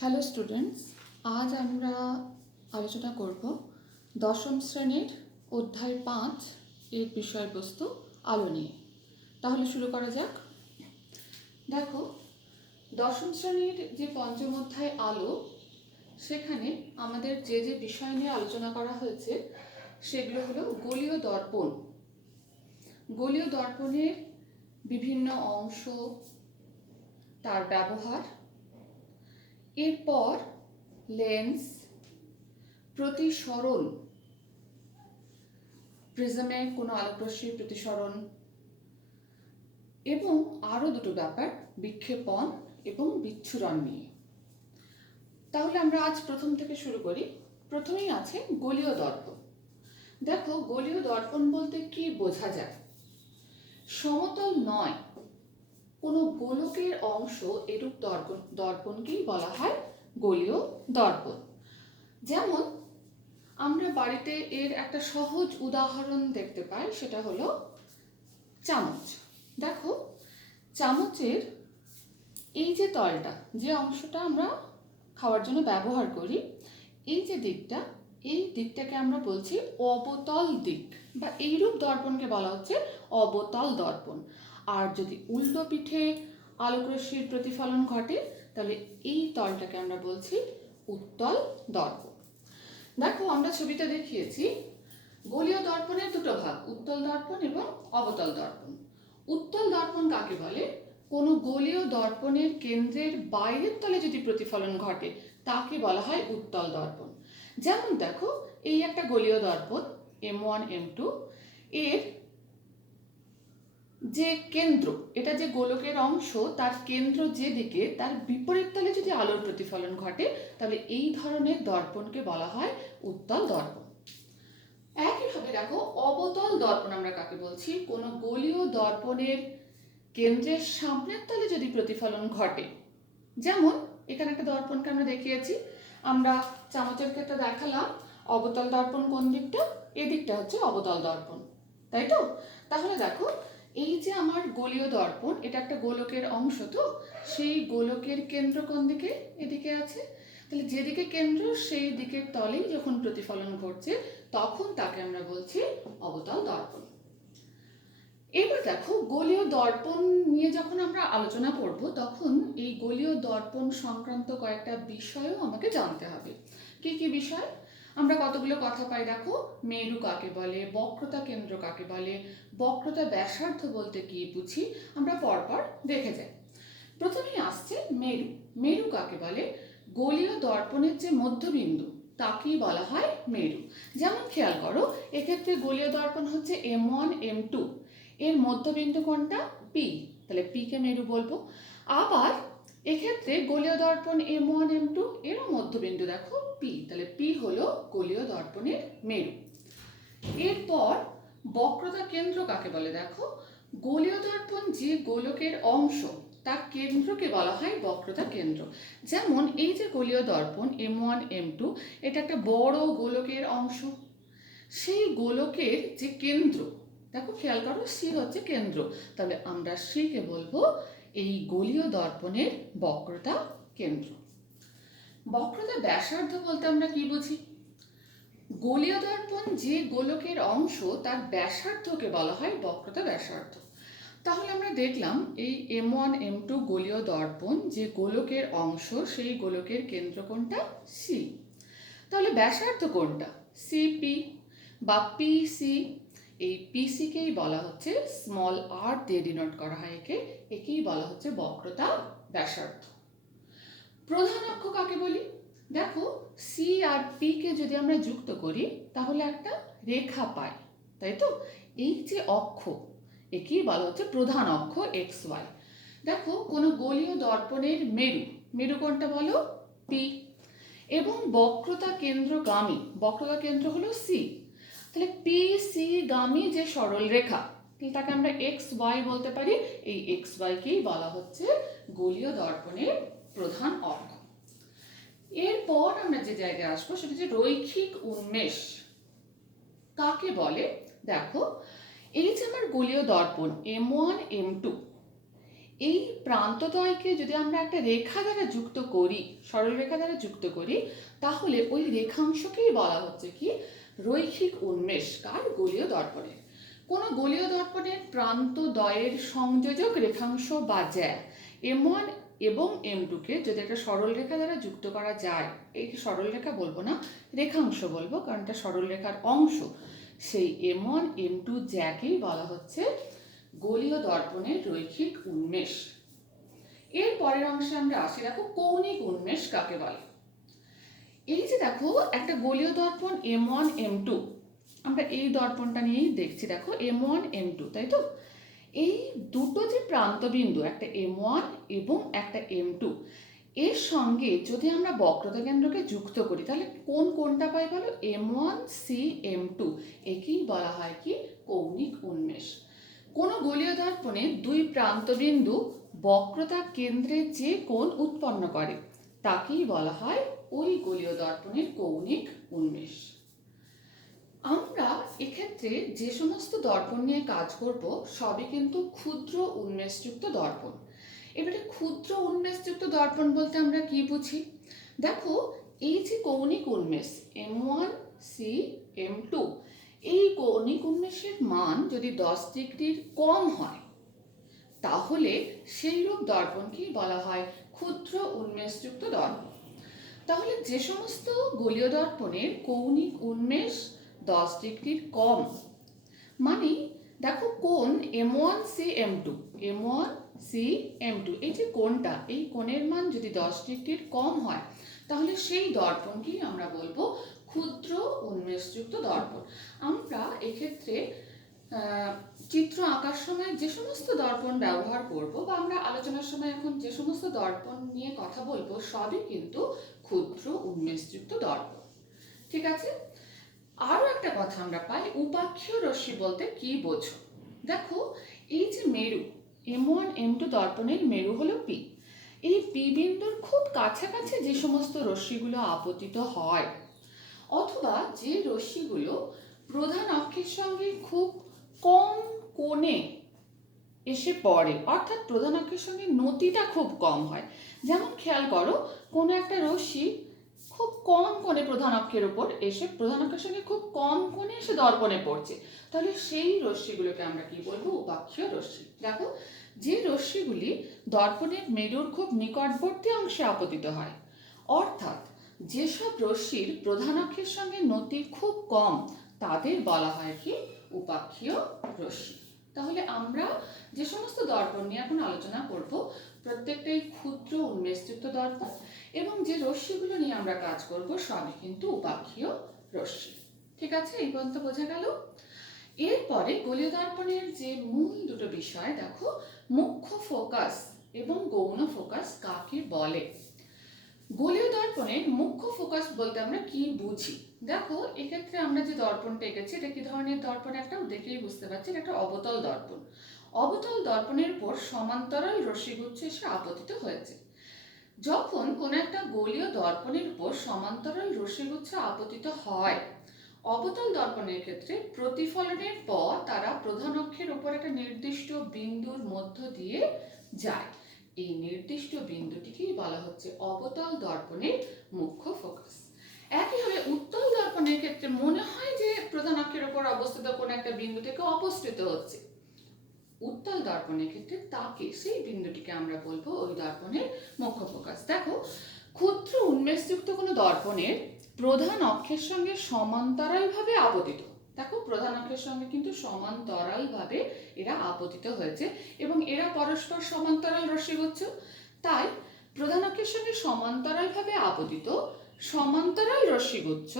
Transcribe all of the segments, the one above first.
Hello students, আজ আমরা আলোচনা করব দশম শ্রেণীর অধ্যায় 5 এর বিষয়বস্তু আলো নিয়ে। তাহলে শুরু করা যাক। দেখো, দশম শ্রেণীর যে পঞ্চম অধ্যায় আলো, সেখানে আমাদের যে যে বিষয় নিয়ে আলোচনা করা হয়েছে সেগুলো হলো গোলীয় দর্পণ। গোলীয় দর্পণের বিভিন্ন অংশ, তার ব্যবহার, এরপর লেন্স, প্রতিসরণ, প্রিজমের কোনো আলোকরশ্মির প্রতিসরণ, এবং আরও দুটো ব্যাপার, বিক্ষেপণ এবং বিচ্ছুরণ নিয়ে। তাহলে আমরা আজ প্রথম থেকে শুরু করি। প্রথমেই আছে গোলীয় দর্পণ। দেখো, গোলীয় দর্পণ বলতে কি বোঝা যায়? সমতল নয়, কোনো গোলকের অংশ এরূপ দর্পণকেই বলা হয় গোলীয় দর্পণ। যেমন আমরা বাড়িতে এর একটা সহজ উদাহরণ দেখতে পাই, সেটা হলো চামচ। দেখো, চামচের এই যে তলটা, যে অংশটা আমরা খাওয়ার জন্য ব্যবহার করি, এই যে দিকটা, এই দিকটাকে আমরা বলছি অবতল দিক, বা এইরূপ দর্পণকে বলা হচ্ছে অবতল দর্পণ। আর যদি উল্টো পিঠে আলোকরশ্মির প্রতিফলন ঘটে, তাহলে এই তলটাকে আমরা বলছি উত্তল দর্পণ। দেখো, আমরা ছবিটা দেখিয়েছি। গোলীয় দর্পণের দুটো ভাগ, উত্তল দর্পণ এবং অবতল দর্পণ। উত্তল দর্পণ কাকে বলে? কোনো গোলীয় দর্পণের কেন্দ্রের বাইরের তলে যদি প্রতিফলন ঘটে তাকে বলা হয় উত্তল দর্পণ। যেমন দেখো, এই একটা গোলীয় দর্পণ M1 M2, এর যে কেন্দ্র, এটা যে গোলকের অংশ, তার কেন্দ্র যেদিকে, তার বিপরীত তলে যদি আলোর প্রতিফলন ঘটে, তাহলে এই ধরনের দর্পণকে বলা হয় উত্তল দর্পণ। একইভাবে দেখো, অবতল দর্পণ আমরা কাকে বলছি? কোনো গোলীয় দর্পণের কেন্দ্রের সামনের তলে যদি প্রতিফলন ঘটে, যেমন এখানে একটা দর্পণকে আমরা দেখিয়েছি, আমরা চামচের ক্ষেত্রে দেখালাম অবতল দর্পণ কোন দিকটা, এদিকটা হচ্ছে অবতল দর্পণ, তাই তো? তাহলে দেখো, এই যে আমার গোলীয় দর্পণ, এটা একটা গোলকের অংশ, তো সেই গোলকের কেন্দ্র কোন দিকে? এদিকে আছে। তাহলে যেদিকে কেন্দ্র, সেই দিকের তলেই যখন প্রতিফলন ঘটছে, তখন তাকে আমরা বলছি অবতল দর্পণ। এবার দেখো, গোলীয় দর্পণ নিয়ে যখন আমরা আলোচনা করব, তখন এই গোলীয় দর্পণ সংক্রান্ত কয়েকটা বিষয়ও আমাকে জানতে হবে। কি কি বিষয়? আমরা কতগুলো কথা পাই দেখো, মেরু কাকে বলে, বক্রতা কেন্দ্র কাকে বলে, বক্রতা ব্যাসার্ধ বলতে কি বুঝি, আমরা পরপর দেখে যাই। প্রথমেই আসছে মেরু। মেরু কাকে বলে? গোলীয় দর্পণের যে মধ্যবিন্দু, তাকেই বলা হয় মেরু। যেমন খেয়াল করো, এক্ষেত্রে গোলীয় দর্পণ হচ্ছে M1 M2, এর মধ্যবিন্দু কোনটা? পি, তাহলে পি কে মেরু বলবো। আবার এক্ষেত্রে গোলীয় দর্পণ M1 M2, এরও মধ্যবিন্দু দেখো পি, তাহলে পি হলো গোলীয় দর্পণের মেরু। এরপর বক্রতা কেন্দ্র কাকে বলে? দেখো, গোলীয় দর্পণ যে গোলকের অংশ, তার কেন্দ্রকে বলা হয় বক্রতা কেন্দ্র। যেমন এই যে গোলীয় দর্পণ M1 M2, এটা একটা বড় গোলকের অংশ, সেই গোলকের যে কেন্দ্র, দেখো খেয়াল করো, সি হচ্ছে কেন্দ্র, তাহলে আমরা সি কে বলবো এই গোলীয় দর্পণের বক্রতা কেন্দ্র। বক্রতা ব্যাসার্ধ বলতে আমরা কি বুঝি? গোলীয় দর্পণ যে গোলকের অংশ, তার ব্যাসার্ধকে বলা হয় বক্রতা ব্যাসার্ধ। তাহলে আমরা দেখলাম এই M1 M2 গোলীয় দর্পণ যে গোলকের অংশ, সেই গোলকের কেন্দ্র কোনটা? সি। তাহলে ব্যাসার্ধ কোনটা? সিপি বা পিসি। এই পিসিকেই বলা হচ্ছে, স্মল আর দিয়ে ডিনোট করা হয় একে, একেই বলা হচ্ছে বক্রতা ব্যাসার্ধ। প্রধান অক্ষ কাকে বলি? দেখো, সি আর পি কে যদি আমরা যুক্ত করি, তাহলে একটা রেখা পাই, তাই তো? এই যে অক্ষ, একেই বলা হচ্ছে প্রধান অক্ষ এক্স ওয়াই। দেখো, কোনো গোলীয় দর্পণের মেরু, মেরু কোনটা বলো? পি। এবং বক্রতা কেন্দ্রগামী, বক্রতা কেন্দ্র হলো সি, তাহলে পি সি গামী যে সরল রেখা, তাকে আমরা এক্স ওয়াই বলতে পারি। এই এক্স ওয়াইকেই বলা হচ্ছে গোলীয় দর্পণের প্রধান অক্ষ। এরপর আমরা যে জায়গায় আসবো, সেটা হচ্ছে রৈখিক উন্মেষ কাকে বলে? দেখো, এই যে আমার গোলীয় দর্পণ M1 M2, এই প্রান্তদ্বয়কে যদি আমরা একটা রেখা দ্বারা যুক্ত করি, সরল রেখা দ্বারা যুক্ত করি, তাহলে ওই রেখাংশকেই বলা হচ্ছে কি রৈখিক উন্মেষ। কার? গোলীয় দর্পণের। কোনো গোলীয় দর্পণের প্রান্তদ্বয়ের সংযোজক রেখাংশ বা জ্যা M1 এবং M2কে যদি একটা সরল রেখা দ্বারা যুক্ত করা যায়, এই সরল রেখা বলবো না, রেখাংশ বলবো, কারণ এটা সরল রেখার অংশ, সেই M1 M2 জ্যাকেই বলা হচ্ছে গোলীয় দর্পণের রৈখিক উন্মেষ। এর পরের অংশে আমরা আসি, দেখো কৌণিক উন্মেষ কাকে বলে। এই যে দেখো একটা গোলীয় দর্পণ M1 M2, আমরা এই দর্পণটা নিয়েই দেখছি, দেখো M1 M2, তাই তো? এই দুটো যে প্রান্তবিন্দু, একটা M1 এবং একটা M2, এর সঙ্গে যদি আমরা বক্রতা কেন্দ্রকে যুক্ত করি, তাহলে কোনটা পাই বলো? M1 C M2, একেই বলা হয় কি কৌণিক উন্মেষ। কোনো গোলীয় দর্পণে দুই প্রান্তবিন্দু বক্রতা কেন্দ্রে যে কোণ উৎপন্ন করে তাকেই বলা হয় ওই গোলীয় দর্পণের কৌণিক উন্মেষ। আমরা এক্ষেত্রে যে সমস্ত দর্পণ নিয়ে কাজ করব সবই কিন্তু ক্ষুদ্র উন্মেষযুক্ত দর্পণ। এবারে ক্ষুদ্র উন্মেষযুক্ত দর্পণ বলতে আমরা কি বুঝি? দেখো এই যে কৌণিক উন্মেষ M1 C M2, এই কৌণিক উন্মেষের মান যদি 10 ডিগ্রির কম হয় তাহলে সেই রূপ দর্পণকেই বলা হয় ক্ষুদ্র উন্মেষযুক্ত দর্পণ। তাহলে যে সমস্ত গোলীয় দর্পণের কৌণিক উন্মেষ 10 ডিগ্রির কম, মানে দেখো কোণ M1 C M2, M1 C M2, এই যে কোণটা, এই কোণের মান যদি 10 ডিগ্রির কম হয় তাহলে সেই দর্পণকেই আমরা বলবো ক্ষুদ্র উন্মেষযুক্ত দর্পণ। আমরা এক্ষেত্রে চিত্র আঁকার সময় যে সমস্ত দর্পণ ব্যবহার করব বা আমরা আলোচনার সময় এখন যে সমস্ত দর্পণ নিয়ে কথা বলবো সবই কিন্তু ক্ষুদ্র উন্মেষযুক্ত দর্পণ। ঠিক আছে? আরও একটা কথা আমরা পাই, উপাক্ষীয় রশ্মি বলতে কি বোঝো? দেখো এই যে মেরু M1 M2 দর্পণের মেরু হলো P, এই P বিন্দুর খুব কাছাকাছি যে সমস্ত রশ্মিগুলো আপতিত হয়, অথবা যে রশ্মিগুলো প্রধান অক্ষের সঙ্গে খুব কম কোণে এসে পড়ে, অর্থাৎ প্রধান অক্ষের সঙ্গে নতিটা খুব কম হয়। যেমন খেয়াল করো, কোনো একটা রশ্মি খুব কম কোণে প্রধান অক্ষের উপর এসে প্রধান অক্ষের সঙ্গে খুব কম কোণে এসে দর্পণে পড়ছে, তাহলে সেই রশ্মিগুলোকে আমরা কি বলবো? উপাক্ষীয় রশ্মি। দেখো যে রশ্মিগুলি দর্পণের মেরুর খুব নিকটবর্তী অংশে আপতিত হয়, অর্থাৎ যেসব রশ্মির প্রধান অক্ষের সঙ্গে নতি খুব কম, তাদের বলা হয় কি উপাক্ষীয় রশ্মি। তাহলে আমরা যে সমস্ত দর্পণ নিয়ে এখন আলোচনা করব প্রত্যেকটাই ক্ষুদ্র উন্মেষযুক্ত দর্পণ, এবং যে রশ্মিগুলো নিয়ে আমরা কাজ করব সবই কিন্তু উপাক্ষীয় রশ্মি। ঠিক আছে? এই পর্যন্ত বোঝা গেল। এরপরে গোলীয় দর্পণের যে মূল দুটো বিষয়, দেখো মুখ্য ফোকাস এবং গৌণ ফোকাস কাকে বলে। গোলীয় দর্পণের মুখ্য ফোকাস বলতে আমরা কি বুঝি? দেখো এক্ষেত্রে আমরা যে দর্পণটা এঁকেছি এটা কি ধরনের দর্পণ? একটা দেখেই বুঝতে পারছি এটা একটা অবতল দর্পণ। অবতল দর্পণের উপর সমান্তরাল রশ্মিগুচ্ছ এসে আপতিত হয়েছে। যখন কোনো একটা গোলীয় দর্পণের উপর সমান্তরাল রশ্মিগুচ্ছ আপতিত হয়, অবতল দর্পণের ক্ষেত্রে প্রতিফলনের পর তারা প্রধান অক্ষের উপর একটা নির্দিষ্ট বিন্দুর মধ্য দিয়ে যায়। এই নির্দিষ্ট বিন্দুটিকেই বলা হচ্ছে অবতল দর্পণের মুখ্য ফোকাস। একইভাবে উত্তল দর্পণের ক্ষেত্রে মনে হয় যে প্রধান অক্ষের উপর অবস্থিত কোনো একটা বিন্দু থেকে অপসৃত হচ্ছে, উত্তল দর্পণের ক্ষেত্রে তাকে, সেই বিন্দুটিকে আমরা বলবো ওই দর্পণের মুখ্য ফোকাস। দেখো ক্ষুদ্র উন্মেষযুক্ত কোনো দর্পণের প্রধান অক্ষের সঙ্গে সমান্তরালভাবে আপতিত, দেখো প্রধান অক্ষের সঙ্গে কিন্তু সমান্তরালভাবে এরা আপতিত হয়েছে এবং এরা পরস্পর সমান্তরাল রশ্মিগুচ্ছ, তাই প্রধান অক্ষের সঙ্গে সমান্তরালভাবে আপতিত সমান্তরাল রশ্মিগুচ্ছ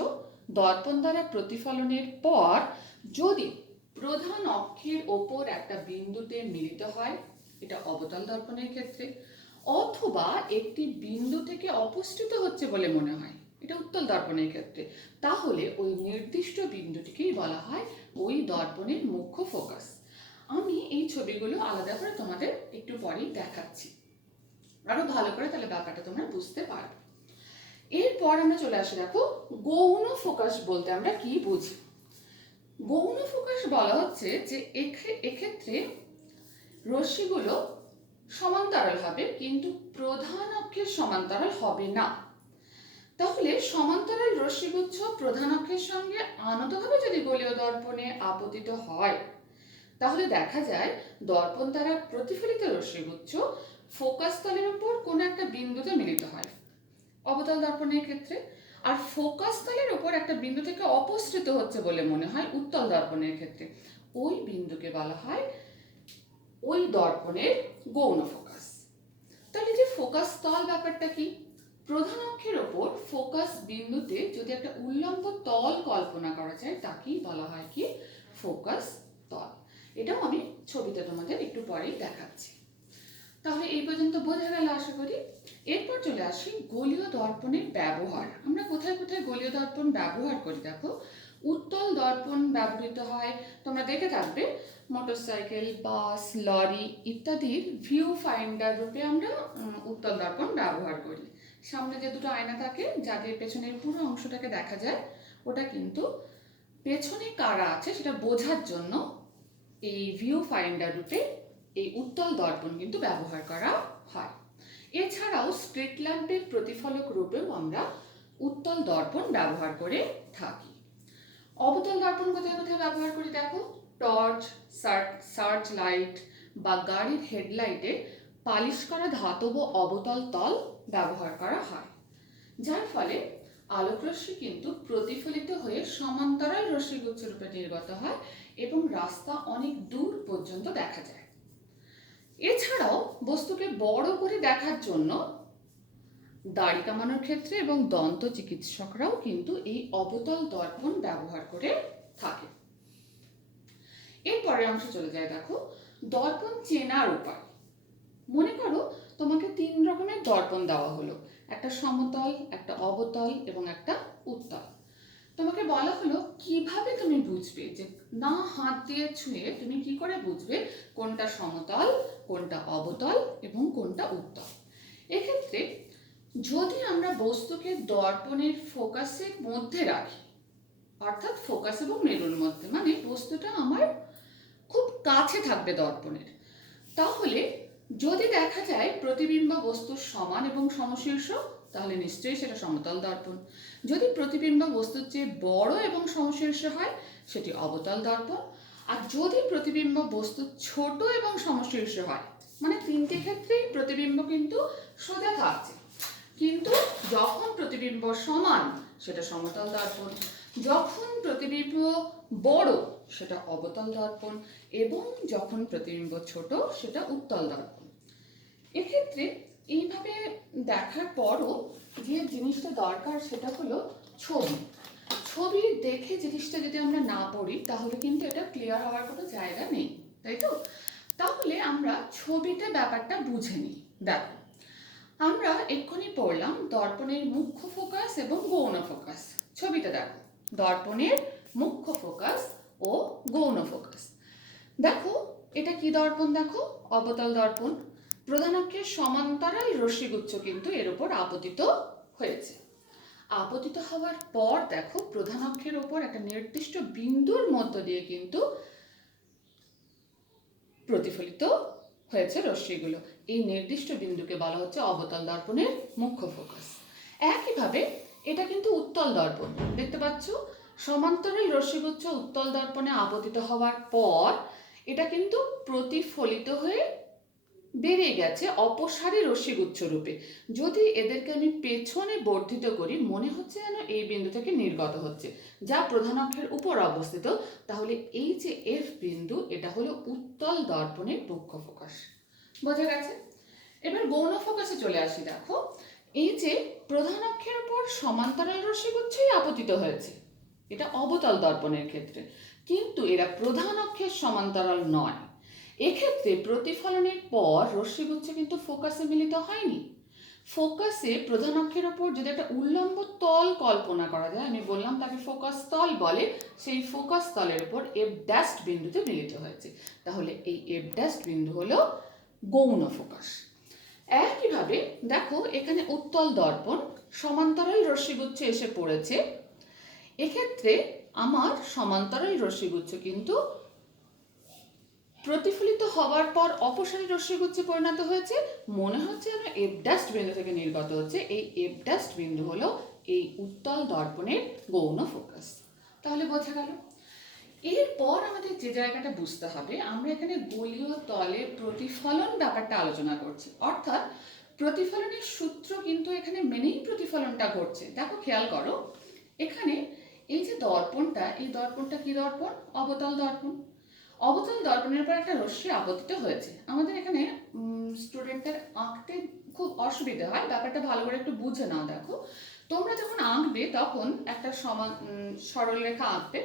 দর্পণ দ্বারা প্রতিফলনের পর যদি প্রধান অক্ষের ওপর একটা বিন্দুতে মিলিত হয়, এটা অবতল দর্পণের ক্ষেত্রে, অথবা একটি বিন্দু থেকে অপসৃত হচ্ছে বলে মনে হয়, এটা উত্তল দর্পণের ক্ষেত্রে, তাহলে ওই নির্দিষ্ট বিন্দুটিকেই বলা হয় ওই দর্পণের মুখ্য ফোকাস। আমি এই ছবিগুলো আলাদা করে তোমাদের একটু পরেই দেখাচ্ছি, আরো ভালো করে তাহলে ব্যাপারটা তোমরা বুঝতে পারবে। এরপর আমরা চলে আসি, দেখো গৌণ ফোকাস বলতে আমরা কি বুঝি। গৌণ ফোকাস বলা হচ্ছে যে এক্ষেত্রে রশ্মিগুলো সমান্তরাল হবে, কিন্তু প্রধান অক্ষের সমান্তরাল হবে না। তাহলে সমান্তরাল রশ্মিগুচ্ছ প্রধান অক্ষের সঙ্গে আনতভাবে যদি গোলীয় দর্পণে আপতিত হয়, তাহলে দেখা যায় দর্পণ দ্বারা প্রতিফলিত রশ্মিগুচ্ছ ফোকাস তলের উপর কোনো একটা বিন্দুতে মিলিত হয় অবতল দর্পণের ক্ষেত্রে, আর ফোকাস তলের উপর একটা বিন্দু থেকে অপসৃত হচ্ছে বলে মনে হয় উত্তল দর্পণের ক্ষেত্রে। ওই বিন্দুকে বলা হয় ওই দর্পণের গৌণ ফোকাস। তাহলে যে ফোকাস তল ব্যাপারটা কি? প্রধান অক্ষের ওপর ফোকাস বিন্দুতে যদি একটা উল্লম্ব তল কল্পনা করা যায় তাকেই বলা হয় কি? ফোকাস তল। এটাও আমি ছবিতে তোমাদের একটু পরেই দেখাচ্ছি। তাহলে এই পর্যন্ত বোঝা গেল আশা করি। এরপর চলে আসি গোলীয় দর্পণের ব্যবহার। আমরা কোথায় কোথায় গোলীয় দর্পণ ব্যবহার করি দেখো। উত্তল দর্পণ ব্যবহৃত হয়, তোমরা দেখে থাকবে মোটরসাইকেল, বাস, লরি ইত্যাদির ভিউ ফাইন্ডার রূপে আমরা উত্তল দর্পণ ব্যবহার করি। সামনে যে দুটো আয়না থাকে যাদের পেছনের পুরো অংশটাকে দেখা যায়, ওটা কিন্তু পেছনে কারা আছে সেটা বোঝার জন্য এই ভিউ ফাইন্ডার রূপে এই উত্তল দর্পণ কিন্তু ব্যবহার করা হয়। এছাড়াও স্ট্রিট ল্যাম্পের প্রতিফলক রূপেও আমরা উত্তল দর্পণ ব্যবহার করে থাকি। অবতল দর্পণ কোথায় কোথায় ব্যবহার করি দেখো। টর্চ, সার্চ লাইট বা গাড়ির হেডলাইটে পালিশ করা ধাতব অবতল তল ব্যবহার করা হয়, যার ফলে আলোকরশ্মি কিন্তু প্রতিফলিত হয়ে সমান্তরাল রশ্মিগুচ্ছ রূপে নির্গত হয় এবং রাস্তা অনেক দূর পর্যন্ত দেখা যায়। এছাড়াও বস্তুকে বড় করে দেখার জন্য দাড়ি কামানোর ক্ষেত্রে এবং দন্ত চিকিৎসকরাও কিন্তু এই অবতল দর্পণ ব্যবহার করে থাকে। এর পরের অংশে চলে যায় দেখো, দর্পণ চেনার উপায়। মনে করো তোমাকে 3 রকমের দর্পণ দেওয়া হলো, একটা সমতল, একটা অবতল এবং একটা উত্তল। তোমাকে বলা হলো কিভাবে তুমি বুঝবে, যে না হাত দিয়ে ছুঁয়ে তুমি কি করে বুঝবে কোনটা সমতল, কোনটা অবতল এবং কোনটা উত্তল। এক্ষেত্রে যদি আমরা বস্তুকে দর্পণের ফোকাসের মধ্যে রাখি, অর্থাৎ ফোকাস এবং মেরুর মধ্যে, মানে বস্তুটা আমার খুব কাছে থাকবে দর্পণের, তাহলে যদি দেখা যায় প্রতিবিম্ব বস্তুর সমান এবং সমশীর্ষ, তাহলে নিশ্চয়ই সেটা সমতল দর্পণ। যদি প্রতিবিম্ব বস্তুর চেয়ে বড় এবং সমশীর্ষ হয় সেটি অবতল দর্পণ। আর যদি প্রতিবিম্ব বস্তু ছোট এবং সমশীর্ষ হয়, মানে 3টে ক্ষেত্রেই প্রতিবিম্ব কিন্তু সোজা থাকছে, কিন্তু যখন প্রতিবিম্ব সমান সেটা সমতল দর্পণ, যখন প্রতিবিম্ব বড় সেটা অবতল দর্পণ, এবং যখন প্রতিবিম্ব ছোট সেটা উত্তল দর্পণ। এক্ষেত্রে এইভাবে দেখার পরও যে জিনিসটা দরকার সেটা হলো ছবি। ছবি দেখে জিনিসটা যদি আমরা না পড়ি তাহলে কিন্তু এটা ক্লিয়ার হওয়ার কোনো জায়গা নেই, তাই তো? তাহলে আমরা ছবিতে ব্যাপারটা বুঝে নিই। দেখো, আমরা এক্ষুনি পড়লাম দর্পণের মুখ্য ফোকাস এবং গৌণ ফোকাস। ছবিটা দেখো, দর্পণের মুখ্য ফোকাস ও গৌণ ফোকাস। দেখো এটা কি দর্পণ, দেখো অবতল দর্পণ। প্রধান অক্ষের সমান্তরাল রশ্মিগুচ্ছ কিন্তু এর উপর আপতিত হয়েছে। আপতিত হওয়ার পর দেখো প্রধান অক্ষের উপর একটা নির্দিষ্ট বিন্দুর মধ্য দিয়ে কিন্তু প্রতিফলিত হয়েছে রশ্মিগুলো। এই নির্দিষ্ট বিন্দুকে বলা হচ্ছে অবতল দর্পণের মুখ্য ফোকাস। একইভাবে এটা কিন্তু উত্তল দর্পণ, দেখতে পাচ্ছ সমান্তরাল রশ্মিগুচ্ছ উত্তল দর্পণে আপতিত হওয়ার পর এটা কিন্তু প্রতিফলিত হয়ে বেরিয়ে গেছে অপসারী রশ্মিগুচ্ছ রূপে। যদি এদেরকে আমি পেছনে বর্ধিত করি মনে হচ্ছে যেন এই বিন্দু থেকে নির্গত হচ্ছে, যা প্রধান অক্ষের উপর অবস্থিত। তাহলে এই যে এফ বিন্দু, এটা হলো উত্তল দর্পণের মুখ্য ফোকাস। বোঝা গেছে? এবার গৌণ ফোকাসে চলে আসি। দেখো এই যে প্রধান অক্ষের উপর সমান্তরাল রশ্মিগুচ্ছই আপতিত হয়েছে, এটা অবতল দর্পণের ক্ষেত্রে, কিন্তু এরা প্রধান অক্ষের সমান্তরাল নয়। এক্ষেত্রে প্রতিফলনের পর রশ্মিগুচ্ছ কিন্তু ফোকাসে মিলিত হয়নি। ফোকাসে প্রধান অক্ষের ওপর যদি একটা উল্লম্ব তল কল্পনা করা যায়, আমি বললাম তাকে ফোকাস তল বলে, সেই ফোকাস তলের উপর এফ ড্যাশড বিন্দুতে মিলিত হয়েছে। তাহলে এই এফ ড্যাশড বিন্দু হলো গৌণ ফোকাস। একইভাবে দেখো এখানে উত্তল দর্পণ, সমান্তরাল রশ্মিগুচ্ছ এসে পড়েছে। এক্ষেত্রে আমার সমান্তরাল রশ্মিগুচ্ছ কিন্তু প্রতিফলিত হওয়ার পর অপসারী রশ্মিগুচ্ছে পরিণত হয়েছে, মনে হচ্ছে যেন এফ ড্যাশ বিন্দু থেকে নির্গত হচ্ছে। এই এফ ড্যাশ বিন্দু হলো এই উত্তল দর্পণের গৌণ ফোকাস। তাহলে বোঝা গেল। এরপর আমাদের যে জায়গাটা বুঝতে হবে, আমরা এখানে গোলীয় তলে প্রতিফলন ব্যাপারটা আলোচনা করছি, অর্থাৎ প্রতিফলনের সূত্র কিন্তু এখানে মেনেই প্রতিফলনটা ঘটছে। দেখো খেয়াল করো, এখানে এই যে দর্পণটা, এই দর্পণটা কি দর্পণ? অবতল দর্পণ। অবতল দর্পণের পর একটা রশ্মি আপতিত হয়েছে। আমাদের এখানে স্টুডেন্টদের আঁকতে খুব অসুবিধা হয়, ব্যাপারটা ভালো করে একটু বুঝে নাও। দেখো তোমরা যখন আঁকবে তখন একটা সমান সরলরেখা আঁকবে।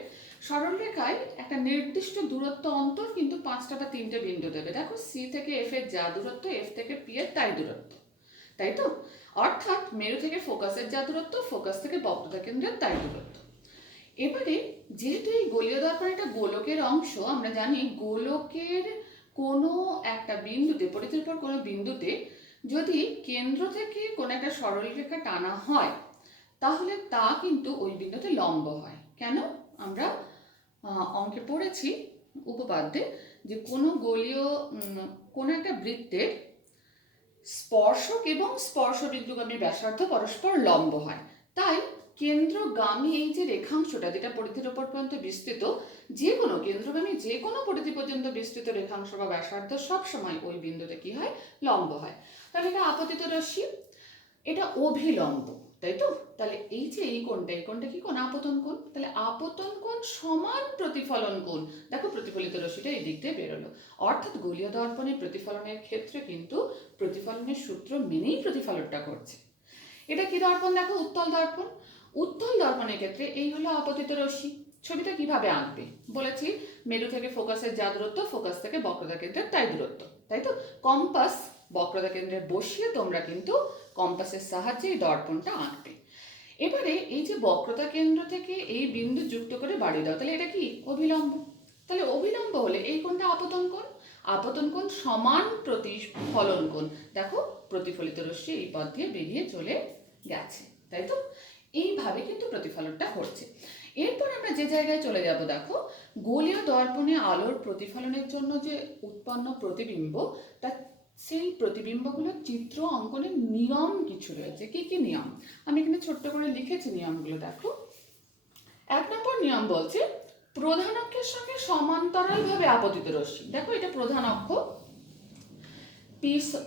সরলরেখায় একটা নির্দিষ্ট দূরত্ব অন্তর কিন্তু 5টা বা 3টে বিন্দু দেবে। দেখো সি থেকে এফ এর যা দূরত্ব, এফ থেকে পি এর তাই দূরত্ব, তাই তো? অর্থাৎ মেরু থেকে ফোকাসের যা দূরত্ব, ফোকাস থেকে বক্রতা কেন্দ্রের তাই দূরত্ব। এবারে যেহেতু এই গোলীয় দর্পণ একটা গোলকের অংশ, আমরা জানি গোলকের কোনো একটা বিন্দুতে, পরিধির পর কোনো বিন্দুতে যদি কেন্দ্র থেকে কোনো একটা সরলরেখা টানা হয়, তাহলে তা কিন্তু ওই বিন্দুতে লম্ব হয়। কেন? আমরা অঙ্কে পড়েছি উপপাদ্যে যে কোনো গোলীয় কোনো একটা বৃত্তের স্পর্শক এবং স্পর্শবিন্দুগামী ব্যাসার্ধ পরস্পর লম্ব হয়। তাই কেন্দ্রগামী এই যে রেখাংশটা, যেটা পরিধির ওপর পর্যন্ত বিস্তৃত, যে কোনো কেন্দ্রগামী যে কোনো পরিধি পর্যন্ত বিস্তৃত রেখাংশ বা ব্যাসার্ধ সবসময় ওই বিন্দুতে কি হয়? লম্ব হয়। তাহলে এটা আপতিত রশ্মি, এটা অভিলম্ব, তাই তো? তাহলে এই যে এই কোণটা, এই কোণটা কি কোণ? আপতন কোণ। তাহলে আপতন কোণ সমান প্রতিফলন কোণ। দেখো প্রতিফলিত রশ্মিটা এই দিক দিয়ে বেরোলো, অর্থাৎ গোলীয় দর্পণে প্রতিফলনের ক্ষেত্রে কিন্তু প্রতিফলনের সূত্র মেনেই প্রতিফলনটা করছে। এটা কি দর্পণ? দেখো উত্তল দর্পণ। উত্তল দর্পণের ক্ষেত্রে এই হলো আপতিত রশ্মি। ছবিটা কিভাবে আঁকবে বলেছি, মেরু থেকে ফোকাসের যা দূরত্ব, ফোকাস থেকে বক্রতা কেন্দ্রের তাই দূরত্ব, তাই তো? কম্পাস বক্রতা কেন্দ্রে বসিয়ে তোমরা কিন্তু কম্পাসের সাহায্যে এই দর্পণটা আঁকবে। এবারে এই যে বক্রতা কেন্দ্র থেকে এই বিন্দু যুক্ত করে বাড়িয়ে দাও, তাহলে এটা কি? অভিলম্ব। তাহলে অভিলম্ব হলে এই কোণটা আপতন কোণ। আপতন কোণ সমান প্রতিফলন কোণ। দেখো প্রতিফলিত রশ্মি এই পথ দিয়ে বেরিয়ে চলে গেছে, তাই তো? এইভাবে কিন্তু প্রতিফলনটা ঘটছে। এরপর আমরা যে জায়গায় চলে যাব, দেখো গোলীয় দর্পণে আলোর প্রতিফলনের জন্য যে উৎপন্ন প্রতিবিম্ব, তা সেই প্রতিবিম্বগুলোর চিত্র অঙ্কনের নিয়ম কিছু রয়েছে। কি কি নিয়ম? আমি এখানে ছোট্ট করে লিখেছি নিয়মগুলো, দেখো। 1 নম্বর নিয়ম বলছে প্রধান অক্ষের সঙ্গে সমান্তরালভাবে আপতিত রশ্মি। দেখো এটা প্রধান অক্ষ,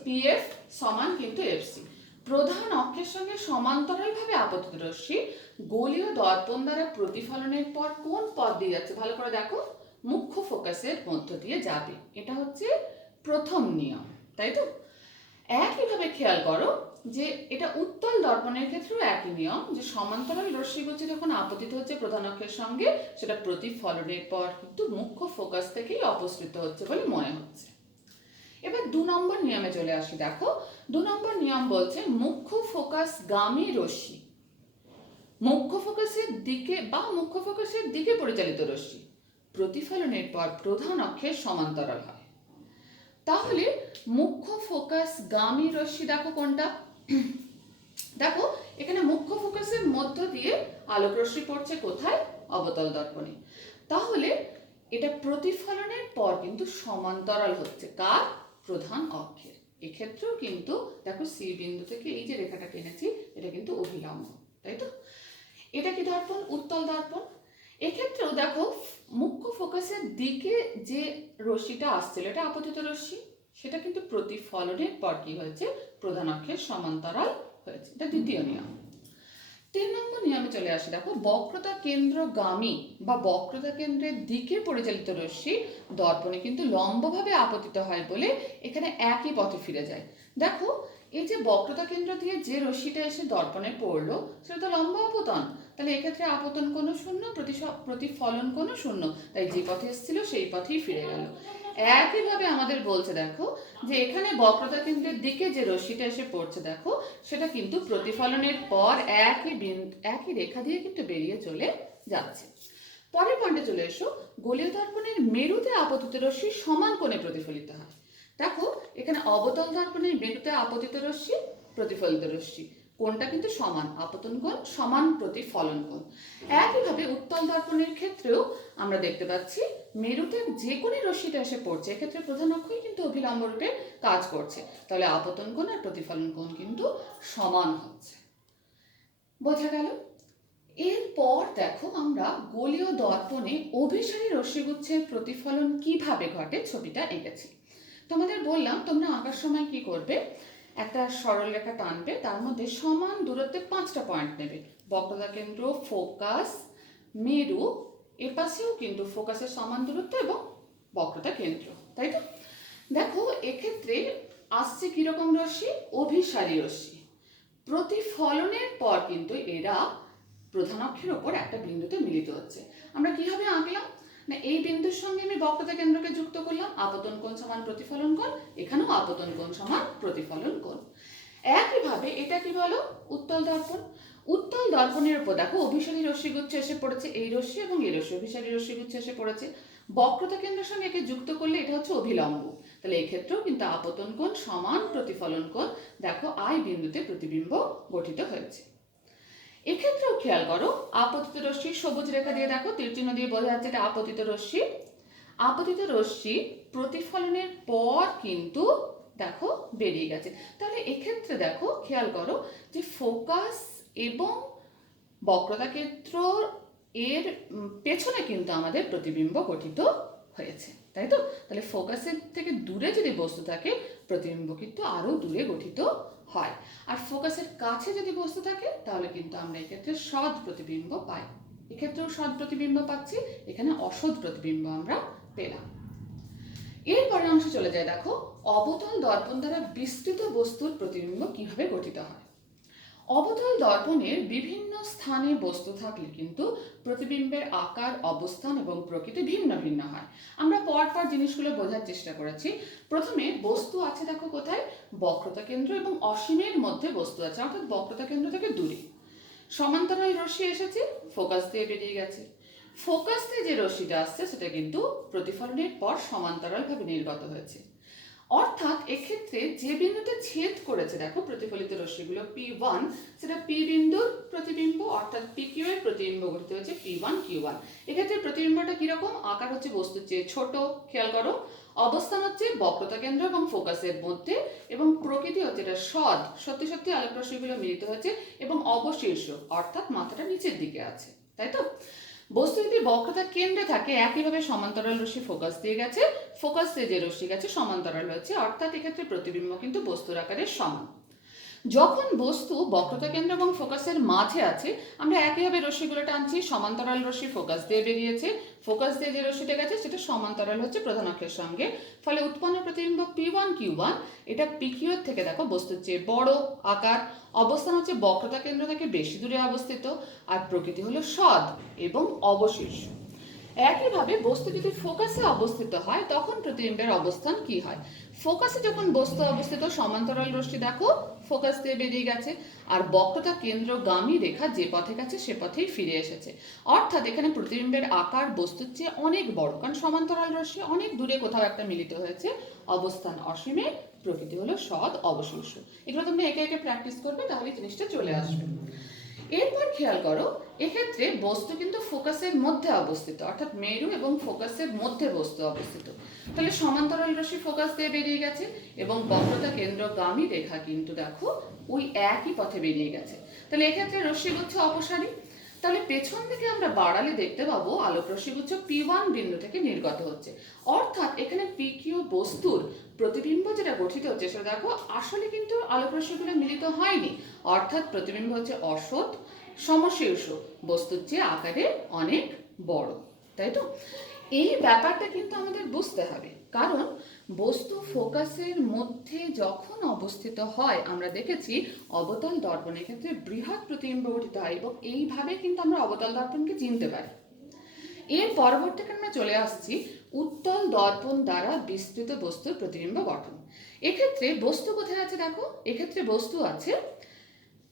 পিএফ সমান কিন্তু এফসি। প্রধান অক্ষের সঙ্গে সমান্তরালভাবে আপতিত রশ্মি গোলীয় দর্পণ দ্বারা প্রতিফলনের পর কোন পথ দিয়ে যাচ্ছে? ভালো করে দেখো, মুখ্য ফোকাসের মধ্য দিয়ে যাবে। এটা হচ্ছে প্রথম নিয়ম, তাই তো? একইভাবে খেয়াল করো যে এটা উত্তল দর্পণের ক্ষেত্রেও একই নিয়ম, যে সমান্তরাল রশ্মিগুচ্ছ যখন আপতিত হচ্ছে প্রধান অক্ষের সঙ্গে, সেটা প্রতিফলনের পর কিন্তু মুখ্য ফোকাস থেকেই অপসৃত হচ্ছে বলে মনে হচ্ছে। এবার 2 নম্বর নিয়মে চলে আসি। দেখো 2 নম্বর নিয়ম বলছে মুখ্য ফোকাস গামী রশ্মি মুখ্য ফোকাসের দিকে বা মুখ্য ফোকাসের দিকে পরিচালিত রশ্মি প্রতিফলনের পর প্রধান অক্ষের সমান্তরাল হয়। তাহলে মুখ্য ফোকাস গামী রশ্মি দেখো কোনটা? দেখো এখানে মুখ্য ফোকাসের মধ্য দিয়ে আলোক রশ্মি পড়ছে কোথায়? অবতল দর্পণে। তাহলে এটা প্রতিফলনের পর কিন্তু সমান্তরাল হচ্ছে কার? প্রধান অক্ষের। এক্ষেত্রেও কিন্তু দেখো সি বিন্দু থেকে এই যে রেখাটা টেনেছি, এটা কিন্তু অভিলম্ব, তাই তো? এটা কি দর্পণ? উত্তল দর্পণ। এক্ষেত্রেও দেখো মুখ্য ফোকাসের দিকে যে রশ্মিটা আসছিল, এটা আপতিত রশ্মি, সেটা কিন্তু প্রতিফলনের পর কি হয়েছে? প্রধান অক্ষের সমান্তরাল হয়েছে। এটা দ্বিতীয় নিয়ম। 3 নম্বর নিয়মে চলে আসে। দেখো বক্রতা কেন্দ্রগামী বা বক্রতা কেন্দ্রের দিকে পরিচালিত রশ্মি দর্পণে কিন্তু লম্বভাবে আপতিত হয় বলে এখানে একই পথে ফিরে যায়। দেখো এই যে বক্রতা কেন্দ্র দিয়ে যে রশ্মিটা এসে দর্পণে পড়লো, সেটা তো লম্ব আপতন। তাহলে এক্ষেত্রে আপতন কোণ শূন্য, প্রতিফলন কোণ শূন্য, তাই যে পথে এসেছিল সেই পথেই ফিরে গেল। একইভাবে আমাদের বলছে দেখো যে এখানে বক্রতা কেন্দ্রের দিকে যে রশ্মিটা এসে পড়ছে, দেখো সেটা কিন্তু প্রতিফলনের পর একই রেখা দিয়ে কিন্তু বেরিয়ে চলে যাচ্ছে। পরের পয়েন্টে চলে এসো, গোলীয় দর্পণের মেরুতে আপতিত রশ্মি সমান কোণে প্রতিফলিত হয়। দেখো এখানে অবতল দর্পণের মেরুতে আপতিত রশ্মি, প্রতিফলিত রশ্মি, কোণটা কিন্তু সমান, আপতন কোণ সমান প্রতিফলন কোণ। একইভাবে উত্তল দর্পণের ক্ষেত্রেও আমরা দেখতে পাচ্ছি মেরুতে যে কোণে রশ্মিটা এসে পড়ছে এক্ষেত্রে প্রধান অক্ষই কিন্তু অভিলম্ব রূপে কাজ করছে, তাহলে আপতন কোণ আর প্রতিফলন কোণ কিন্তু সমান হচ্ছে। বোঝা গেল? এরপর দেখো আমরা গোলীয় দর্পণে অভিসারী রশ্মিগুচ্ছের প্রতিফলন কিভাবে ঘটে ছবিটা এঁকেছি। তোমাদের বললাম তোমরা আঁকার সময় কি করবে, একটা সরল রেখা টানবে, তার মধ্যে সমান দূরত্বে 5টা পয়েন্ট নেবে, বক্রতা কেন্দ্র, ফোকাস, মেরু, এপাশেও কিন্তু ফোকাসের সমান দূরত্ব এবং বক্রতা কেন্দ্র, তাই তো? দেখো এক্ষেত্রে আসছে কিরকম রশ্মি, অভিসারী রশ্মি। প্রতিফলনের পর কিন্তু এরা প্রধান অক্ষের ওপর একটা বিন্দুতে মিলিত হচ্ছে। আমরা কিভাবে আঁকলাম না, এই বিন্দুর সঙ্গে আমি বক্রতা কেন্দ্রকে যুক্ত করলাম, আপতন কোণ সমান প্রতিফলন কোণ, এখানেও আপতন কোণ সমান প্রতিফলন কোণ। একইভাবে এটা কি বলো, উত্তল দর্পণ। উত্তল দর্পণের উপর দেখো অভিসারী রশ্মিগুচ্ছ এসে পড়েছে, এই রশ্মি এবং এই রশ্মি অভিসারী রশ্মিগুচ্ছ এসে পড়েছে, বক্রতা কেন্দ্রের সঙ্গে একে যুক্ত করলে এটা হচ্ছে অভিলম্ব, তাহলে এক্ষেত্রেও কিন্তু আপতন কোণ সমান প্রতিফলন কোণ দেখো আই বিন্দুতে প্রতিবিম্ব গঠিত হয়েছে। এক্ষেত্রেও খেয়াল করো, আপতিত রশ্মি সবুজ রেখা দিয়ে দেখো তীর চিহ্ন দিয়ে বোঝা যাচ্ছে এটা আপতিত রশ্মি। আপতিত রশ্মি প্রতিফলনের পর কিন্তু দেখো বেরিয়ে গেছে, তাহলে এক্ষেত্রে দেখো খেয়াল করো যে ফোকাস এবং বক্রতা কেন্দ্র এর পেছনে কিন্তু আমাদের প্রতিবিম্ব গঠিত হয়েছে, তাই তো? তাহলে ফোকাসের থেকে দূরে যদি বস্তু থাকে প্রতিবিম্ব কিন্তু আরো দূরে গঠিত হয়, আর ফোকাসের কাছে যদি বস্তু থাকে তাহলে কিন্তু আমরা এক্ষেত্রে সৎ প্রতিবিম্ব পাই। এক্ষেত্রেও সৎ প্রতিবিম্ব পাচ্ছি, এখানে অসৎ প্রতিবিম্ব আমরা পেলাম। এরপরের অংশে চলে যায়, দেখো অবতল দর্পণ দ্বারা বিস্তৃত বস্তুর প্রতিবিম্ব কিভাবে গঠিত হয়। অবতল দর্পণের বিভিন্ন স্থানে বস্তু থাকলে কিন্তু প্রতিবিম্বের আকার, অবস্থান এবং প্রকৃতি ভিন্ন ভিন্ন হয়। আমরা পরপর জিনিসগুলো বোঝার চেষ্টা করেছি। প্রথমে বস্তু আছে দেখো কোথায়, বক্রতা কেন্দ্র এবং অসীমের মধ্যে বস্তু আছে, অর্থাৎ বক্রতা কেন্দ্র থেকে দূরে। সমান্তরাল রশ্মি এসেছে, ফোকাস দিয়ে বেরিয়ে গেছে। ফোকাস দিয়ে যে রশ্মিটা আসছে সেটা কিন্তু প্রতিফলনের পর সমান্তরালভাবে নির্গত হয়েছে, অর্থাৎ এক্ষেত্রে যে বিন্দুতে ছেদ করেছে দেখো প্রতিফলিত রশ্মিগুলো P1, সেটা P বিন্দুর প্রতিবিম্ব, অর্থাৎ PQ এর প্রতিবিম্ব গঠিত হয়েছে P1 Q1। এক্ষেত্রে প্রতিবিম্বটা কিরকম, আকার হচ্ছে বস্তুর চেয়ে ছোট, খেয়াল করো, অবস্থান হচ্ছে বক্রতা কেন্দ্র এবং ফোকাসের মধ্যে, এবং প্রকৃতি হচ্ছে এটা সৎ, সত্যি সত্যি আলোক রশ্মিগুলো মিলিত হয়েছে, এবং অবশীর্ষ অর্থাৎ মাথাটা নিচের দিকে আছে, তাই তো? বস্তু যদি বক্রতা কেন্দ্রে থাকে একইভাবে সমান্তরাল রশ্মি ফোকাস দিয়ে গেছে, ফোকাস দিয়ে যে রশ্মি গেছে সমান্তরাল হয়েছে, অর্থাৎ এক্ষেত্রে প্রতিবিম্ব কিন্তু বস্তুর আকারের সমান। যখন বস্তু বক্রতা কেন্দ্র এবং ফোকাসের মাঝে আছে আমরা একইভাবে রশ্মিগুলো টানছি, সমান্তরাল রশ্মি ফোকাস দিয়ে বেরিয়েছে, ফোকাস দিয়ে যে রশ্মিটা গেছে সেটা সমান্তরাল হচ্ছে প্রধান অক্ষের সঙ্গে, ফলে উৎপন্ন প্রতিবিম্ব P1 Q1 এটা PQ এর থেকে দেখো বস্তুর চেয়ে বড় আকার, অবস্থান হচ্ছে বক্রতা কেন্দ্র থেকে বেশি দূরে অবস্থিত, আর প্রকৃতি হলো সৎ এবং অবশীর্ষ। একইভাবে বস্তু যদি ফোকাসে অবস্থিত হয় তখন প্রতিবিম্বের অবস্থান কি হয়, ফোকাসে যখন বস্তু অবস্থিত সমান্তরাল রশ্মি দেখো ফোকাস দিয়ে বেরিয়ে গেছে, আর বক্রতা কেন্দ্রগামী রেখা যে পথে গেছে সে পথেই ফিরে এসেছে, অর্থাৎ এখানে প্রতিবিম্বের আকার বস্তুর চেয়ে অনেক বড়, কারণ সমান্তরাল রশ্মি অনেক দূরে কোথাও একটা মিলিত হয়েছে, অবস্থান অসীমে, প্রকৃতি হলো সৎ অবশীর্ষ। এগুলো তোমরা একে একে প্র্যাকটিস করবে তাহলে জিনিসটা চলে আসবে। এরপর খেয়াল করো, এক্ষেত্রে বস্তু কিন্তু ফোকাসের মধ্যে অবস্থিত, অর্থাৎ মেরু এবং ফোকাসের মধ্যে বস্তু অবস্থিত, তাহলে সমান্তরাল রশ্মি ফোকাস দিয়ে বেরিয়ে গেছে এবং বক্রতা কেন্দ্রগামী রেখা কিন্তু দেখো ওই একই পথে বেরিয়ে গেছে, তাহলে এক্ষেত্রে রশ্মিগুচ্ছ অপসারী, তাহলে পেছন দিকে আমরা বাড়ালে দেখতে পাবো আলোক রশ্মিগুচ্ছ P1 বিন্দু থেকে নির্গত হচ্ছে, অর্থাৎ এখানে PQ বস্তুর প্রতিবিম্ব যেটা গঠিত হচ্ছে সেটা দেখো আসলে কিন্তু আলোক রশ্মিগুলো মিলিত হয়নি, অর্থাৎ প্রতিবিম্ব হচ্ছে অসৎ সমশীর্ষ, বস্তুর চেয়ে আকারে অনেক বড়, তাই তো? এই ব্যাপারটা কিন্তু আমাদের বুঝতে হবে, কারণ বস্তু ফোকাসের মধ্যে যখন অবস্থিত হয় আমরা দেখেছি অবতল দর্পণের ক্ষেত্রে বৃহৎ প্রতিবিম্ব গঠিত হয়, এবং এইভাবে কিন্তু আমরা অবতল দর্পণকে চিনতে পারি। এর পরবর্তীকালে আমরা চলে আসছি উত্তল দর্পণ দ্বারা বিস্তৃত বস্তুর প্রতিবিম্ব গঠন। এক্ষেত্রে বস্তু কোথায় আছে দেখো, এক্ষেত্রে বস্তু আছে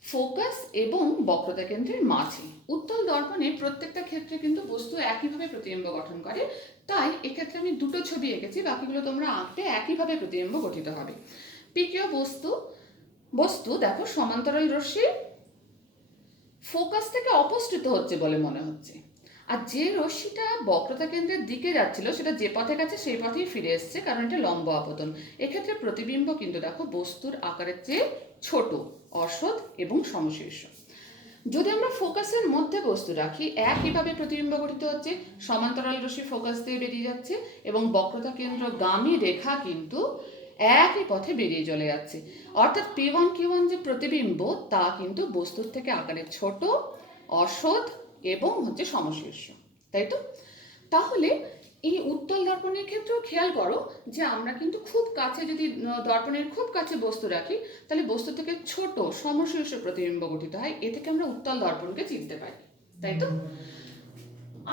ফোকাস এবং বক্রতা কেন্দ্রের মাঝে। উত্তল দর্পণে প্রত্যেকটা ক্ষেত্রে কিন্তু বস্তু একইভাবে প্রতিবিম্ব গঠন করে, তাই এক্ষেত্রে আমি দুটো ছবি এঁকেছি, বাকিগুলো তোমরা আঁকতে একইভাবে প্রতিবিম্ব গঠিত হবে। পিকিও বস্তু বস্তু দেখো সমান্তরাল রশ্মি ফোকাস থেকে অপসৃত হচ্ছে বলে মনে হচ্ছে, আর যে রশ্মিটা বক্রতা কেন্দ্রের দিকে যাচ্ছিল সেটা যে পথে গেছে সেই পথেই ফিরে এসছে, কারণ এটা লম্ব আপতন। এক্ষেত্রে প্রতিবিম্ব কিন্তু দেখো বস্তুর আকারের চেয়ে ছোট, অসৎ এবং সমশীর্ষ। যদি আমরা ফোকাসের মধ্যে বস্তু রাখি, একইভাবে প্রতিবিম্ব গঠিত হচ্ছে, সমান্তরাল রশ্মি ফোকাস দিয়ে বেরিয়ে যাচ্ছে এবং বক্রতা কেন্দ্রগামী রেখা কিন্তু একই পথে বেরিয়ে চলে যাচ্ছে। অর্থাৎ P1 Q1 যে প্রতিবিম্ব তা কিন্তু বস্তুর থেকে আকারে ছোট, অসৎ এবং হচ্ছে সমশীর্ষ, তাই তো? তাহলে এই উত্তল দর্পণের ক্ষেত্রেও খেয়াল করো যে আমরা কিন্তু খুব কাছে, যদি দর্পণের খুব কাছে বস্তু রাখি তাহলে বস্তু থেকে ছোট সমশীর্ষ প্রতিবিম্ব গঠিত হয়। এ থেকে আমরা উত্তল দর্পণকে চিনতে পারি, তাই তো?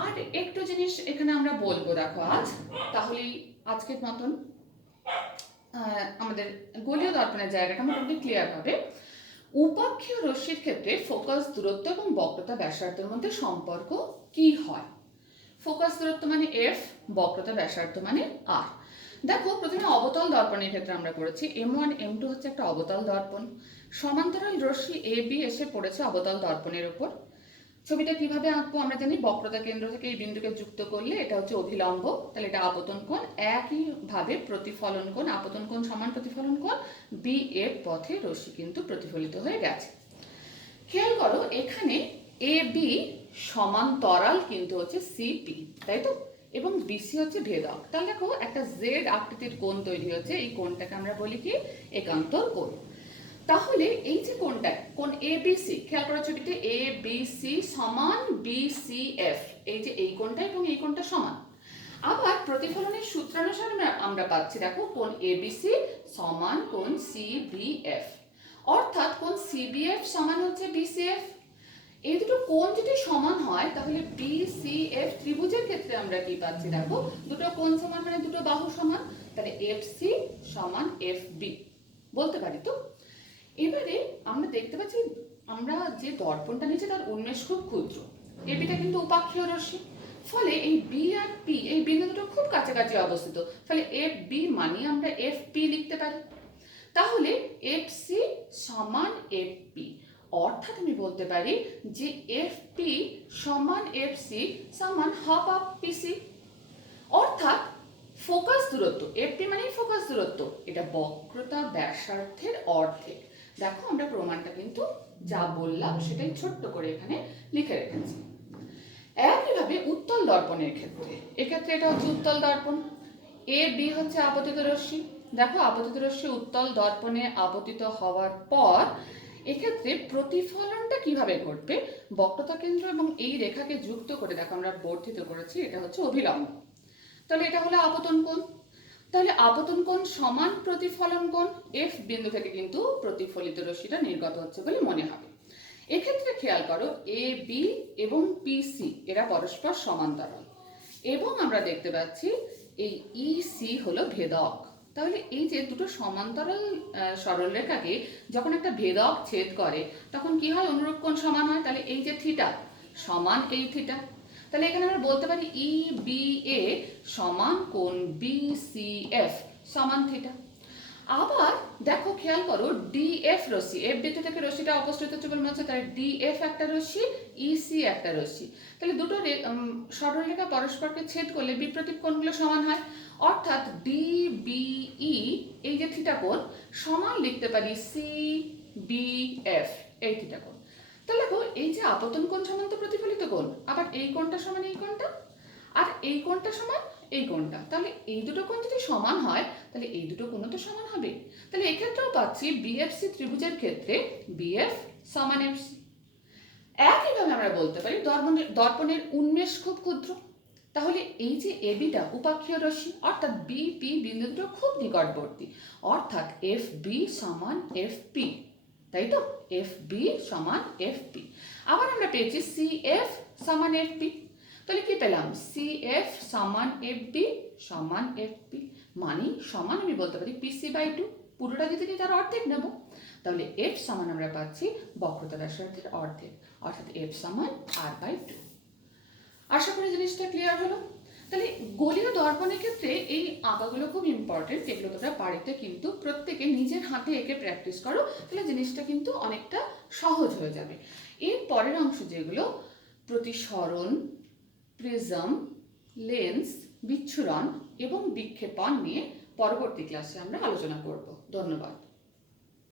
আর একটু জিনিস এখানে আমরা বলবো দেখো আজ, তাহলেই আজকের মতন আমাদের গোলীয় দর্পণের জায়গাটা মোটামুটি ক্লিয়ার হবে। উপাক্ষীয় রশ্মির ক্ষেত্রে ফোকাস দূরত্ব এবং বক্রতা ব্যাসার্ধের মধ্যে সম্পর্ক কি হয়? ফোকাস দূরত্ব মানে এফ, বক্রতা ব্যাসার্ধ মানে আর। দেখো প্রথমে অবতল দর্পণের ক্ষেত্রে আমরা করেছি M1 M2 হচ্ছে একটা অবতল দর্পণ, সমান্তরাল রশ্মি AB এসে পড়েছে অবতল দর্পণের উপর। ছবিটা কিভাবে আঁকবো আমরা জানি, বক্রতা কেন্দ্র থেকে এই বিন্দুকে যুক্ত করলে এটা হচ্ছে অভিলম্ব, তাহলে এটা আপতন কোণ। একইভাবে প্রতিফলন কোণ, আপতন কোণ সমান প্রতিফলন কোণ, BF পথে রশ্মি কিন্তু প্রতিফলিত হয়ে গেছে। খেয়াল করো এখানে AB সমান্তরাল কিন্তু হচ্ছে CP, তাই তো? এবং BC হচ্ছে ভেদক। তাহলে দেখো একটা Z আকৃতির কোণ তৈরি হচ্ছে, এই কোণটাকে আমরা বলি কি একান্তর কোণ। তাহলে এই যে কোণটা, কোণ ABC, খেয়াল করো ছবিতে ABC সমান BCF, এই যে এই কোণটা এবং এই কোণটা সমান। আবার প্রতিফলনের সূত্রানুসারে আমরা পাচ্ছি দেখো কোণ ABC সমান কোণ CBF, অর্থাৎ কোণ CBF সমান হচ্ছে BCF। এই দুটো কোণ যদি সমান হয় তাহলে BCF ত্রিভুজের ক্ষেত্রে আমরা কি পাচ্ছি দেখো, দুটো কোণ সমান মানে দুটো বাহু সমান, তাহলে FC সমান FB বলতে পারি তো। এবারে আমরা দেখতে পাচ্ছি আমরা যে দর্পণটা নিয়েছি তার উন্মেষ খুব ক্ষুদ্র, এবিটা কিন্তু উপাক্ষীয় রশ্মি, ফলে এই বি আর পি এই বিন্দু দুটো খুব কাছাকাছি অবস্থিত, ফলে FB মানে আমরা FP লিখতে পারি। তাহলে FC সমান FP, অর্থাৎ আমি বলতে পারি যে FP সমান FC সমান হাফ অফ PC। অর্থাৎ ফোকাস দূরত্ব FP মানেই ফোকাস দূরত্ব, এটা বক্রতা ব্যাসার্ধের অর্ধেক। দেখো আমরা প্রমাণটা কিন্তু যা বললাম সেটাই ছোট্ট করে এখানে লিখে রেখেছি। একইভাবে উত্তল দর্পণের ক্ষেত্রে, এক্ষেত্রে এটা হচ্ছে উত্তল দর্পণ, AB হচ্ছে আপতিত রশ্মি। দেখো আপতিত রশ্মি উত্তল দর্পণে আপতিত হওয়ার পর এক্ষেত্রে প্রতিফলনটা কিভাবে ঘটবে, বক্রতা কেন্দ্র এবং এই রেখাকে যুক্ত করে দেখো আমরা বর্ধিত করেছি, এটা হচ্ছে অভিলম্ব। তাহলে এটা হলো আপতন কোণ, তাহলে আপতন কোণ সমান প্রতিফলন কোণ, F বিন্দু থেকে কিন্তু প্রতিফলিত রশ্মিটা নির্গত হচ্ছে বলে মনে হবে। এক্ষেত্রে খেয়াল করো AB এবং PC এরা পরস্পর সমান্তরাল এবং আমরা দেখতে পাচ্ছি এই EC হলো ভেদক। তাহলে এই যে দুটো সমান্তরাল সরলরেখাকে যখন একটা ভেদক ছেদ করে তখন কি হয়, অনুরূপ কোণ সমান হয়। তাহলে এই যে থিটা সমান এই থিটা, তাহলে এখানে আমরা বলতে পারি EBA সমান কোণ BCF সমান থিটা। আবার দেখো খেয়াল করো DF রশ্মি, F বিন্দু থেকে রশ্মিটা অপসৃত হচ্ছে বলে মনে হচ্ছে, তাহলে DF একটা রশ্মি, EC একটা রশ্মি, তাহলে দুটো সরলরেখা পরস্পরকে ছেদ করলে বিপ্রতীপ কোণগুলো সমান হয়, অর্থাৎ DBE এই যে থিটা কোণ সমান লিখতে পারি CBF এই থিটা কোণ। তাহলে দেখো এই যে আপতন কোণ সমান তো প্রতিফলিত কোণ, আবার এই কোণটা সমান এই কোণটা, আর এই কোণটা সমান এই কোণটা, তাহলে এই দুটো কোণ যদি সমান হয় তাহলে এই দুটো কোণও তো সমান হবে। তাহলে এক্ষেত্রেও পাচ্ছি BFC ত্রিভুজের ক্ষেত্রে BF সমান FC। একইভাবে আমরা বলতে পারি দর্পণের উন্মেষ খুব ক্ষুদ্র, তাহলে এই যে এবিটা উপাক্ষীয় রশ্মি, অর্থাৎ BP বিন্দু দুটো খুব নিকটবর্তী, অর্থাৎ FB সমান FP, তাই তো? FB সমান FP। আবার আমরা পেয়েছি CF সমান FP, তাহলে কি পেলাম, CF সমান FB সমান FP, মানে সমান আমি বলতে পারি PC/2, পুরোটা যদি নিই তার অর্ধেক নেব, তাহলে F সমান আমরা পাচ্ছি বক্রতা ব্যাসার্ধের অর্ধেক, অর্থাৎ F সমান R/2। আশা করি জিনিসটা ক্লিয়ার হলো। তাহলে গোলীয় দর্পণের ক্ষেত্রে এই আঁকাগুলো খুব ইম্পর্টেন্ট, এগুলো তোমরা বাড়িতে কিন্তু প্রত্যেকে নিজের হাতে এঁকে প্র্যাকটিস করো, তাহলে জিনিসটা কিন্তু অনেকটা সহজ হয়ে যাবে। এর পরের অংশ যেগুলো প্রতিসরণ, প্রিজম, লেন্স, বিচ্ছুরণ এবং বিক্ষেপণ নিয়ে পরবর্তী ক্লাসে আমরা আলোচনা করব। ধন্যবাদ।